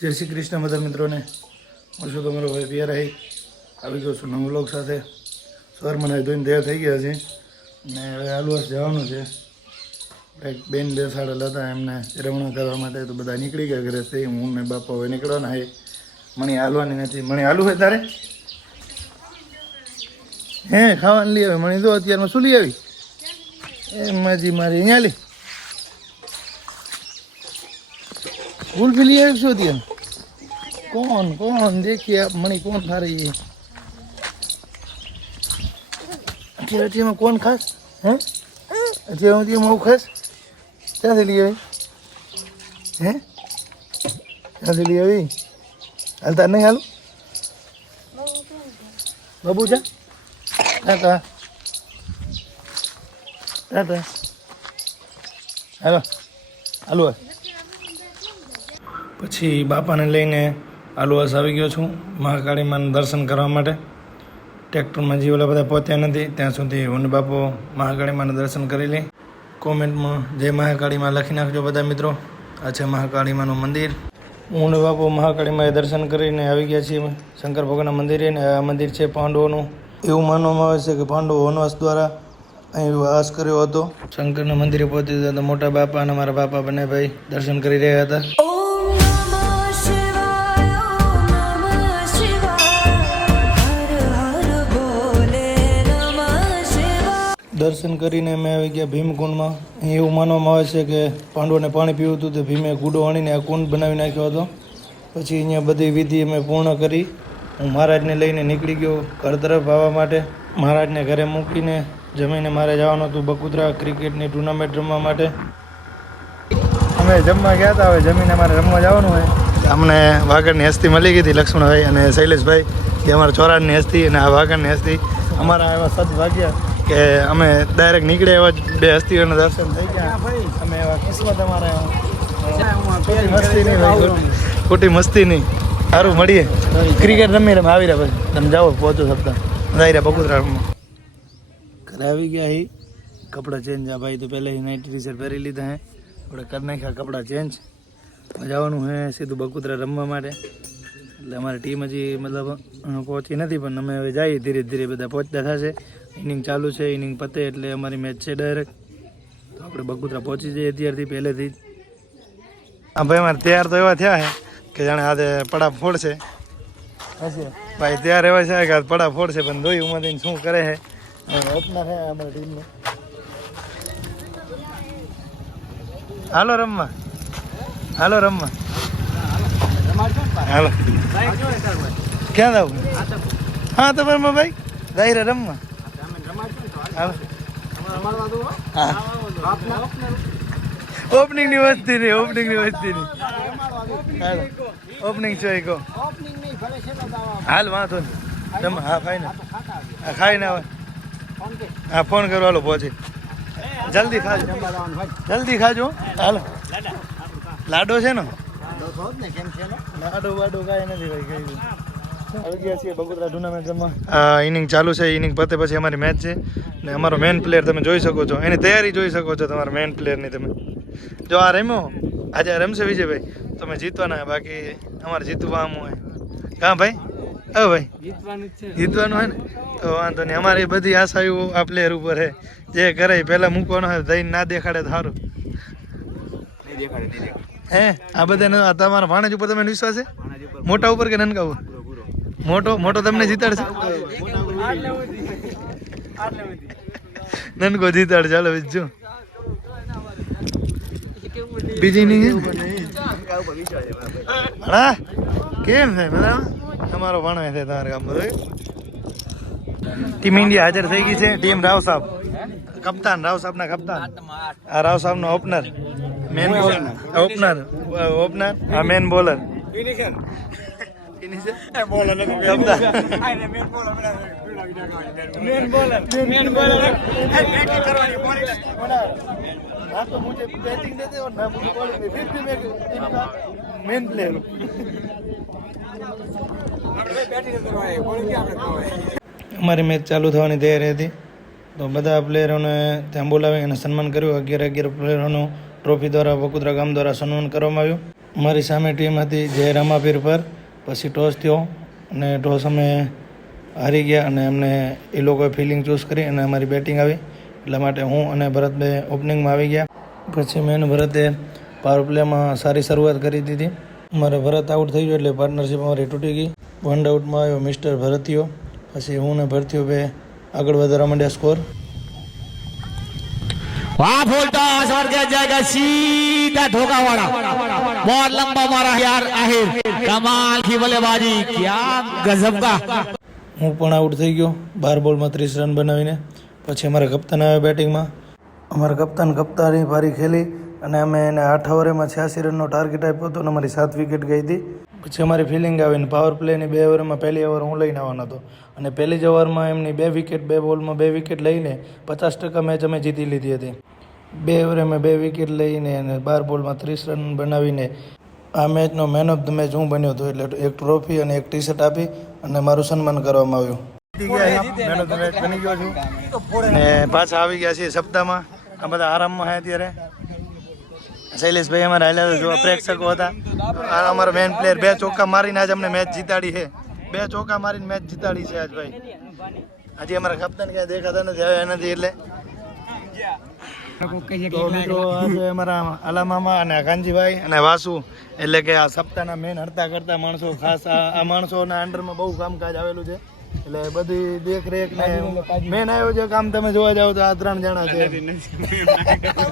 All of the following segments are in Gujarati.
જય શ્રી કૃષ્ણ બધા મિત્રોને. હું છું તમારો ભાઈ પિયરાઈ. આવી ગયો છું નવો વ્લોગ સાથે. સવારમાં નાહી ધોઈને તૈયાર થઈ ગયા છે ને હવે આલુવાસ જવાનું છે. એક બેન બેસાડેલા હતા એમને રમણા કરવા માટે, તો બધા નીકળી ગયા ઘરેથી. હું ને બાપા હવે નીકળવાના છે. મણી હાલવાની નથી. મણી હાલું હોય તારે હે ખાવાનું લઈ આવે. મણી તો અત્યારમાં શું લઈ આવી એમાંથી મારી અહીંયા લી कुल्फी लिए 100 दिया। कौन देखिए आप मणि कौन खा रही है? अच्छी में कौन खास हैं? अच्छी में खास क्या से लिए हैं? क्या से लिए अभी हलता नहीं हालू बाबू जा क्या हेलो हेलो પછી બાપાને લઈને આલુવાસ આવી ગયો છું મહાકાળીમાના દર્શન કરવા માટે. ટ્રેક્ટરમાં જે ઓલા બધા પહોંચ્યા નથી ત્યાં સુધી હું બાપો મહાકાળીમાના દર્શન કરી લઈ. કોમેન્ટમાં જય મહાકાળીમાં લખી નાખજો બધા મિત્રો. આ છે મહાકાળીમાનું મંદિર. હું બાપો મહાકાળીમાએ દર્શન કરીને આવી ગયા છીએ શંકર ભગવાનના મંદિરે. ને આ મંદિર છે પાંડવોનું. એવું માનવામાં આવે છે કે પાંડવો વનવાસ દ્વારા અહીં વાસ કર્યો હતો. શંકરના મંદિરે પહોંચી હતા તો મોટા બાપા અને મારા બાપા બંને ભાઈ દર્શન કરી રહ્યા હતા. દર્શન કરીને અમે આવી ગયા ભીમકુંડમાં. અહીં એવું માનવામાં આવે છે કે પાંડવોને પાણી પીવું હતું તો ભીમે ગુડો વાણીને આ કુંડ બનાવી નાખ્યો હતો. પછી અહીંયા બધી વિધિ અમે પૂર્ણ કરી. હું મહારાજને લઈને નીકળી ગયો ઘર તરફ આવવા માટે. મહારાજને ઘરે મૂકીને જમીને મારે જવાનું હતું બકુતરા ક્રિકેટની ટુર્નામેન્ટ રમવા માટે. અમે જમવા ગયા હતા. હવે જમીને મારે રમવા જવાનું હોય. અમને વાગડની હસ્તી મળી ગઈ હતી, લક્ષ્મણભાઈ અને શૈલેષભાઈ, કે અમારા ચોરાડની હસ્તી અને આ વાગડની હસ્તી. અમારા એવા સદ ભાગ્યા કે અમે ડાયરેક્ટ નીકળ્યા એવા બે હસ્તીઓના દર્શન થઈ ગયા. અમે એવા કિસ્મત અમારા મસ્તી નહીં, ખોટી મસ્તી નહીં. સારું મળીએ ક્રિકેટ રમી આવી રહ્યા. પછી તમે જાઓ પહોંચો સપ્તાહ જઈ રહ્યા બકુતરા રમવા. ઘરે આવી ગયા હી. કપડાં ચેન્જ. આ ભાઈ તો પહેલાં નાઇટ ટી શર્ટ પહેરી લીધા હે. આપણે કરી નાખ્યા કપડાં ચેન્જ. જવાનું હે સીધું બકુતરા રમવા માટે. એટલે અમારી ટીમ હજી મતલબ પહોંચી નથી, પણ અમે હવે જઈએ ધીરે ધીરે બધા પહોંચતા થશે. ઇનિંગ ચાલુ છે, ઇનિંગ પતે એટલે અમારી મેચ છે ડાયરેક્ટ. તો આપણે બકુતરા પહોંચી જઈએ અત્યારથી પહેલેથી જ. હા ભાઈ અમારે તૈયાર તો એવા થયા છે કે જાણે આજે પડા ફોડશે. ભાઈ તૈયાર એવા છે કે પડા ફોડશે, પણ દોઈ ઉમાંથી શું કરે છે. ઓપનર છે અમારી ટીમનું. હાલો રમવા, હાલો રમવા, હાલો. ક્યાં જવું? હા તો બરાબર ભાઈ દાયરા રમવા. ઓપનિંગ ની વસ્તી નહીં, ઓપનિંગ ની વસ્તી નહીં. હાલો ઓપનિંગ છે કહો. હાલ વાંધો નહીં રમવા. હા ફાઈને હા ખાઈને આવે. હા ફોન કરો હાલો પહોંચી. જલ્દી ખાજો, જલ્દી ખાજો. હાલો લાડો છે ને? લાડો વાડો કાંઈ નથી ભાઈ. કઈ આવી ગયા છીએ બકુતરા ટુર્નામેન્ટમાં. ઇનિંગ ચાલુ છે. ઇનિંગ પતે પછી અમારી મેચ છે ને અમારો મેન પ્લેયર તમે જોઈ શકો છો. એની તૈયારી જોઈ શકો છો તમારા મેન પ્લેયરની. તમે જો આ રમ્યો આજે રમશે વિજયભાઈ તમે જીતવાના. બાકી અમારે જીતવા આમ હોય. હા ભાઈ, હા ભાઈ જીતવાનું હોય ને તો વાંધો નહીં. અમારી બધી આશાઓ આ પ્લેયર ઉપર છે. જે કરે પહેલાં મૂકવાનો હોય દઈને ના દેખાડે તો સારું. હે આ બધા તમારા ભાણેજ ઉપર તમને વિશ્વાસ છે? મોટા ઉપર કે નનકા ઉપર? મોટો તમને જીતાડશે. નનકો જીતાડ. ચાલો બીજું બીજી નહીં. હા કેમ છે બરાબર? તમારો ભણવે છે તમારે કામ બધું. ટીમ ઇન્ડિયા હાજર થઈ ગઈ છે. ટીમ રાવ સાહેબ કપ્તાન, રાવ સાહેબના કપ્તાન. આ રાવ સાહેબનો ઓપનર, મેન ઓપનર, ઓપનર આ મેન બોલર. મેન પ્લેયર અમારી મેચ ચાલુ થવાની તૈયારી હતી તો બધા પ્લેયરોને ત્યાં બોલાવી અને સન્માન કર્યું. 11 પ્લેયરોનું ટ્રોફી દ્વારા બકુતરા ગામ દ્વારા સન્માન કરવામાં આવ્યું. અમારી સામે ટીમ હતી જય રામાપીર પર. પછી ટોસ થયો અને ટોસ અમે હારી ગયા અને અમને એ લોકોએ ફિલ્ડિંગ ચૂઝ કરી અને અમારી બેટિંગ આવી. એટલા માટે હું અને ભરતભાઈ ઓપનિંગમાં આવી ગયા. પછી મેં ભરતે પાવર પ્લેમાં સારી શરૂઆત કરી દીધી. મારે ભરત આઉટ થઈ ગયો એટલે પાર્ટનરશિપ અમારી તૂટી ગઈ. 1 આઉટમાં આવ્યો મિસ્ટર ભરતીયો. પછી હું ને ભરતીયો બે આગળ વધારવા માંડ્યા સ્કોર. वहाँ फुलटॉस और क्या जाएगा सीधा धोखा वाला बहुत लंबा मारा यार आहिर कमाल की बल्लेबाजी क्या गजब का. હું પણ આઉટ થઈ ગયો 12 બોલમાં 30 રન બનાવીને. પછી અમારા કપ્તાન આવ્યા બેટિંગમાં. અમારા કપ્તાની પારી ખેલી અને અમે એને 8 ઓવરમાં 86 રનનો ટાર્ગેટ આપ્યો હતો અને અમારી 7 વિકેટ ગઈ હતી. પછી અમારી ફિલિંગ આવીને પાવર પ્લેની 2 ઓવરમાં પહેલી ઓવર હું લઈને આવવાનો હતો અને પહેલી જ ઓવરમાં એમની 2 વિકેટ 2 બોલમાં 2 વિકેટ લઈને 50% મેચ અમે જીતી લીધી હતી. 2 ઓવરે મેં 2 વિકેટ લઈને અને 12 બોલમાં 30 રન બનાવીને આ મેચનો મેન ઓફ ધ મેચ હું બન્યો હતો. એટલે એક ટ્રોફી અને એક ટી શર્ટ આપી અને મારું સન્માન કરવામાં આવ્યું. મેન ઓફ ધ મેચ બની ગયો છું અને પાછા આવી ગયા છીએ સપ્તાહમાં. આ બધા આરામમાં છે અત્યારે. શૈલેષભાઈ અમારા હાલ્યા જો પ્રેક્ષકો હતા. આ અમારા મેન પ્લેયર 2 ચોક્કા મારીને આજ અમને મેચ જીતાડી છે. 2 ચોક્કા મારીને મેચ જીતાડી છે આજ ભાઈ. હજી અમારા કપ્તાન ક્યાંય દેખાતા નથી, આવ્યા નથી એટલે. તો મિત્રો આજે અમારા આલામામા અને કાનજીભાઈ અને વાસુ એટલે કે આ સપ્તાહના મેન હડતા કરતા માણસો, ખાસ આ માણસોના અંડરમાં બહુ કામકાજ આવેલું છે. એટલે બધી દેખરેખ ને મેન આયોજક આમ તમે જોવા જાવ તો આ 3 જણા છે.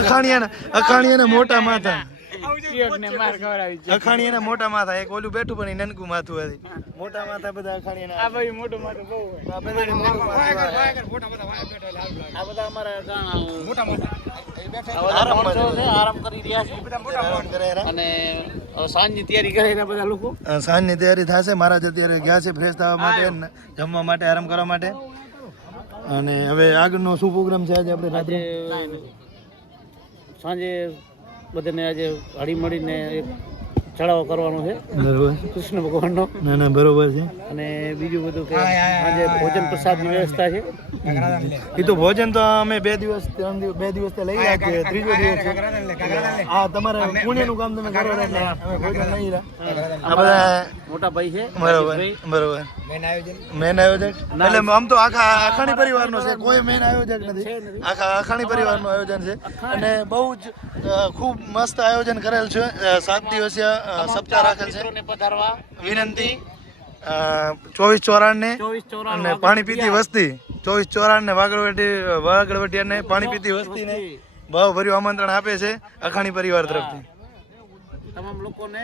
અખાણીયાના મોટા માથા, અખાણીયાના મોટા માથા. એક ઓલું બેઠું પણ એ નનકું માથું હતી. મોટા માથા બધા અખાણીયાના. આ ભાઈ મોટું માથું બહુ હોય. આ બધા મોટું માથું. આ બધા અમારા મોટા માથા આરામ કરી રહ્યા છે અને સાંજની તૈયારી કરે છે બધા લોકો. સાંજની તૈયારી થશે. મહારાજ અત્યારે ગયા છે ફ્રેશ થવા માટે, જમવા માટે, આરામ કરવા માટે. અને હવે આગળનો શું પ્રોગ્રામ છે આજે આપણે રાત્રે? સાંજે બધાને આજે હળી મળીને એક ચડાવો કરવાનો છે બરોબર કૃષ્ણ ભગવાનનો. ના ના બરોબર છે. અને બીજું બધું કે આજે ભોજન પ્રસાદની વ્યવસ્થા છે. એ તો ભોજન તો અમે 2 દિવસ 3 દિવસ 2 દિવસ લઈ રહ્યા છીએ. 3જો દિવસ છે. હા, તમારે પુણ્યનું કામ તમે કરો એટલે અમે ભોજન નહીં રહ્યા. આ બધા મોટા ભાઈ છે. બરોબર બરોબર. મેન આયોજક એટલે આમ તો આખા અખાણી પરિવારનો છે, કોઈ મેન આયોજક નથી. આખા અખાણી પરિવારનું આયોજન છે અને બહુ જ ખૂબ મસ્ત આયોજન કરેલ છે. 7 દિવસીય સપ્તાહ રાખેલ છે. પધારવા વિનંતી 24-94 ને અને પાણી પીતી વસ્તી 24-94 ને વાગડવટી અને પાણી પીતી વસ્તી ને ભાવભર્યું આમંત્રણ આપે છે અખાણી પરિવાર તરફથી. તમામ લોકોને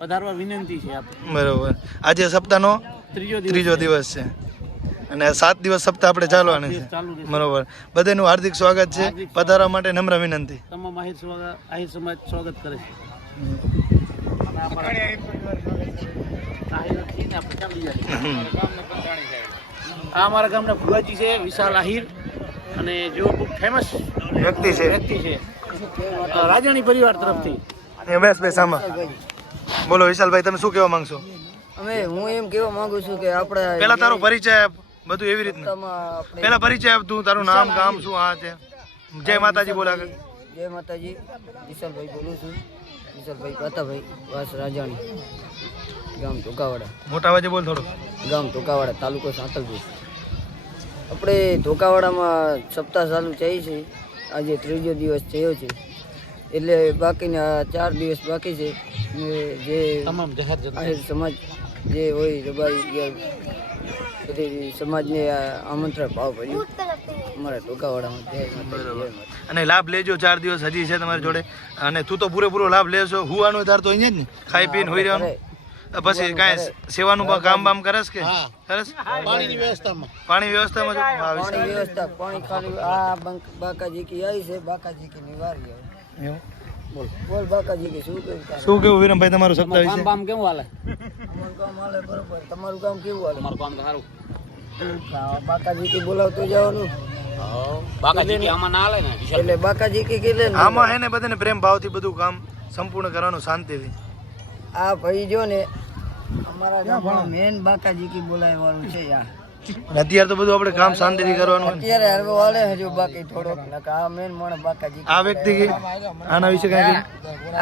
પધારવા વિનંતી છે. બરોબર. આજે સપ્તાહનો 3જો દિવસ છે અને 7 દિવસ સપ્તાહ આપણે ચાલવાની છે. બરોબર. બધાનું હાર્દિક સ્વાગત છે. પધારવા માટે નમ્ર વિનંતી. તમામ આહિર સમાજ સ્વાગત કરે છે. આ અમારા ગામના ભુવાજી છે વિશાલ આહિર અને જેઓ ખૂબ ફેમસ વ્યક્તિ છે રાજાણી પરિવાર તરફથી. રમેશભાઈ સામા બોલો. વિશાલભાઈ તમે શું કહેવા માંગશો? હું એમ કહેવા માંગુ છું કે આપણે પેલા તારો પરિચય બધું એવી રીતના પેલા પરિચય આપ. તું તારું નામ ગામ શું આ છે? જય માતાજી બોલા. જય માતાજી. વિશાલભાઈ બોલું છું. વિશાલભાઈ પાતાભાઈ વાસ રાજાણી, ગામ ધોકાવાડા. મોટા અવાજે બોલ થોડું. ગામ ધોકાવાડા, તાલુકો સાંતલપુર. આપણે ધોકાવાડામાં સપ્તાહ ચાલુ થઈ છે. આજે 3જો દિવસ થયો છે એટલે બાકીના 4 દિવસ બાકી છે. જે તમામ આહિર સમાજ જે હોય રબારી બધી સમાજને આમંત્રણ ભાવ ભર્યું અમારા ધોકાવાડામાં. અને લાભ લેજો. 4 દિવસ હજી છે તમારી જોડે અને તું તો પૂરેપૂરો લાભ લેશો. હુવાનું તાર તો અહીંયા જ ને, ખાઈ પીને હોઈ રહેવાનું. પછી કાંઈ સેવાનું કામ બામ કરસ કે સરસ? પાણીની વ્યવસ્થામાં પાણી વ્યવસ્થા પાણી ખાલી આ બાકાજી કી આવી છે. બાકાજી કી નિવારી આવે. બોલ બાકાજી કી શું કેવું વિરમભાઈ તમારું સપ્તાહ વિશે? કામ કેવું હાલે? અમારું કામ હાલે બરોબર. તમારું કામ કેવું હાલે? અમારું કામ તો સારું. બાકાજી કી બોલાવતો જવાનું. બાકાજી કે આમાં ના હાલે ને. એટલે બાકાજી કી કે આમાં હે ને બધાને પ્રેમ ભાવથી બધું કામ સંપૂર્ણ કરવાનું શાંતિથી. આ ભાઈ જો ને અમારા ગામમાં મેન બાકાજી કી બોલાય વાળું છે. અને અત્યારે તો બધું આપણે કામ શાંતિથી કરવાનું હોય ને. અત્યારે હરવો હાલે હજુ બાકી થોડોક નકા આ મેન મોણ બાકાજી આ વ્યક્તિ કે આના વિશે કાંઈ કહે?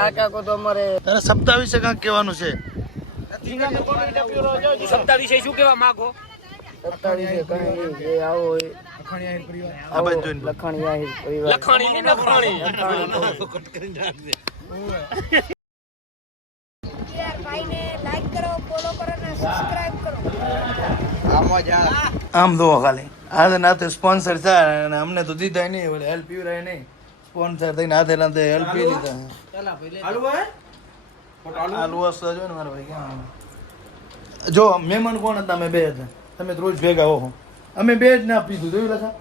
આ કાકો તો અમારે તારે સપ્તાહ વિશે કાંઈક કહેવાનું છે. સપ્તાહ વિશે શું કહેવા માંગો? સત્તા વિશે કઈ જે આવો હોય આ બાજુ જોઈને બોલ. લખાણી આહિર પરિવાર લખાણી ની લખાણી. ભાઈને લાઈક કરો, ફોલો કરો અને સબસ્ક્રાઇબ કરો. આમ દો ખાલી હાથે નાથે સ્પોન્સર છે અને અમને તો દીધા નહીં, ઓલે હેલ્પ પીવરાય નહીં, સ્પોન્સર થઈને હાથે નાથે હેલ્પ પી લીધા. આલુ વસ્તુ જો ને મારા ભાઈ ક્યાં જો મહેમાન કોણ હતા? અમે બે હતા. તમે તો રોજ ભેગા હો. અમે બે જ ના પીધું જોયું લખા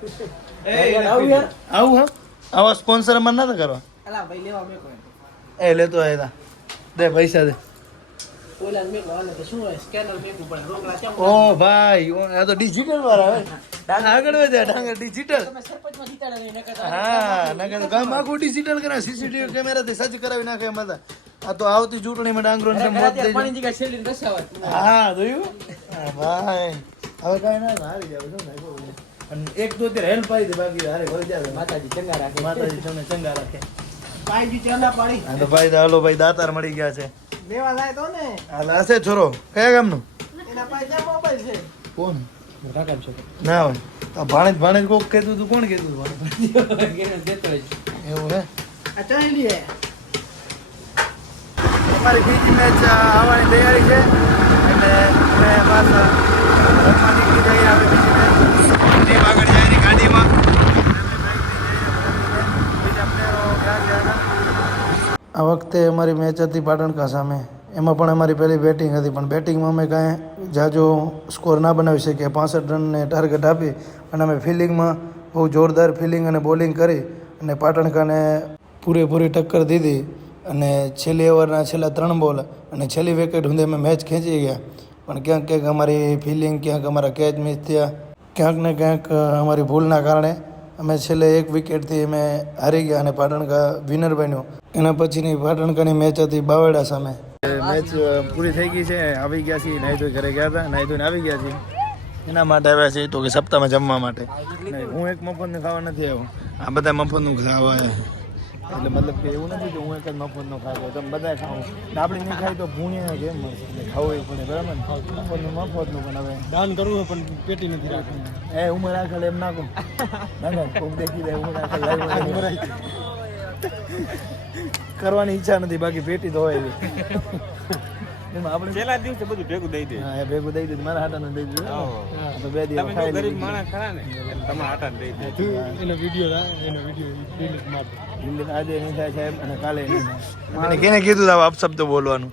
આવું હા આવા સ્પોન્સર અમારે નતા કરવા. એ લેતો આવ્યા દે પૈસા દે. ઓ ભાઈ આ તો ડિજિટલ વાળા હવે આગળ વધ્યા ડાંગર ડિજિટલ. હા નકર તો કામ આખું ડિજિટલ કરે, સીસીટીવી કેમેરાથી સર્ચ કરાવી નાખે એમ હતા. આ તો આવતી ચૂંટણીમાં ડાંગરો ને મત દેજો. હા જોયું હા ભાઈ હવે કાંઈ ના હારી જાવ છો ને. અને એક તો અત્યારે હેલ્પ આવી દે બાકી હારે ભરી જાય. માતાજી ચંગા રાખે, માતાજી તમને ચંગા રાખે. હા તો ભાઈ હાલો ભાઈ દાતાર મળી ગયા છે. હાલ હશે છોરો કયા ગામનું? કોણ ના હોય તો ભાણેજ કોક કહેતું હતું. કોણ કહેતું હતું? એવું હે. અમારી બીજી મેચ આવવાની તૈયારી છે એટલે અમે પાછા રમવા નીકળી જઈએ. આવે બીજી મેચ ટીમ આગળ જાય ની ગાડીમાં. આ વખતે અમારી મેચ હતી પાટણકા સામે. એમાં પણ અમારી પહેલી બેટિંગ હતી, પણ બેટિંગમાં અમે કાંઈ જાજો સ્કોર ના બનાવી શકીએ. 65 રનને ટાર્ગેટ આપી અને અમે ફિલ્ડિંગમાં બહુ જોરદાર ફિલ્ડિંગ અને બોલિંગ કરી અને પાટણકાને પૂરેપૂરી ટક્કર દીધી. અને છેલ્લી ઓવરના છેલ્લા 3 બોલ અને છેલ્લી વિકેટ સુધી અમે મેચ ખેંચી ગયા. પણ ક્યાંક અમારી ફિલ્ડિંગ, ક્યાંક અમારા કેચ મિસ થયા, ક્યાંક ને ક્યાંક અમારી ભૂલના કારણે અમે છેલ્લે 1 વિકેટથી અમે હારી ગયા અને પાટણકા વિનર બન્યો. એના પછીની પાટણકાની મેચ હતી બાવેડા સામે. મેચ પૂરી થઈ ગઈ છે, આવી ગયા છીએ. નાહી ધોઈ ઘરે ગયા હતા, નાહી ધોઈને આવી ગયા છીએ. એના માટે આવ્યા છે તો કે સપ્તાહમાં જમવા માટે. હું એક મફતનું ખાવા નથી આવ્યો, આ બધા મફતનું ખાવા આવ્યા. એટલે મતલબ કે એવું નથી કે હું એક જ મફતનું ખાતો, તમે બધા ખાઓ. આપણે નહીં ખાઈ તો ભૂણીને કેમ મળશે? એટલે ખાવું પડે બરાબર ને. મફતનું પણ હવે દાન કરવું પણ પેટી નથી રાખવું. ઉંમર આખલ એમ નાખું ના કોક દેખી જાય ઉંમર આખલ કરવાની ઈચ્છા નથી, બાકી પેટી તો હોય એવી. એમાં આપણે છેલ્લા દિવસે બધું ભેગું દઈ દે. હા ભેગું દઈ દે મારા હાટાને દઈ દે તો 2 દિવસ ખાઈ ગરીબ માણસ ખરા ને તમારા હાટાને દઈ દે. એનો વિડીયો ડિલીટ માર ડિલીટ આજે નહીં થાય સાહેબ અને કાલે નહીં થાય. મને કેને કીધું આપ શબ્દ બોલવાનું?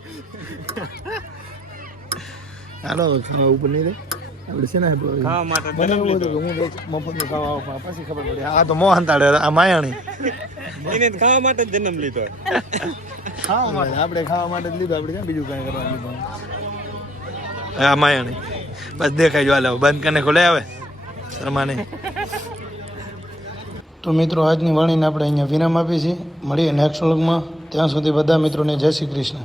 હાલો ઉપર નહીં રે આપણે છે ને ખાવા માટે બનાવ્યું હતું કે હું મફતનું ખાવા આવું, પછી ખબર પડી આ તો મોહન તાળે આ માયાણી એને ખાવા માટે જ જન્મ લીધો. ખાવા માટે આપણે ખાવા માટે જ લીધો, આપણે ક્યાં બીજું કાંઈ કરવા લીધું. હા માયાણી બસ દેખાય જો હાલ બંધ કરીને ખોલે આવે શર્મા નહીં. તો મિત્રો આજની વાણીને આપણે અહીંયા વિરામ આપી છીએ. મળીએ નેક્સ્ટ વ્લોગમાં. ત્યાં સુધી બધા મિત્રોને જય શ્રી કૃષ્ણ.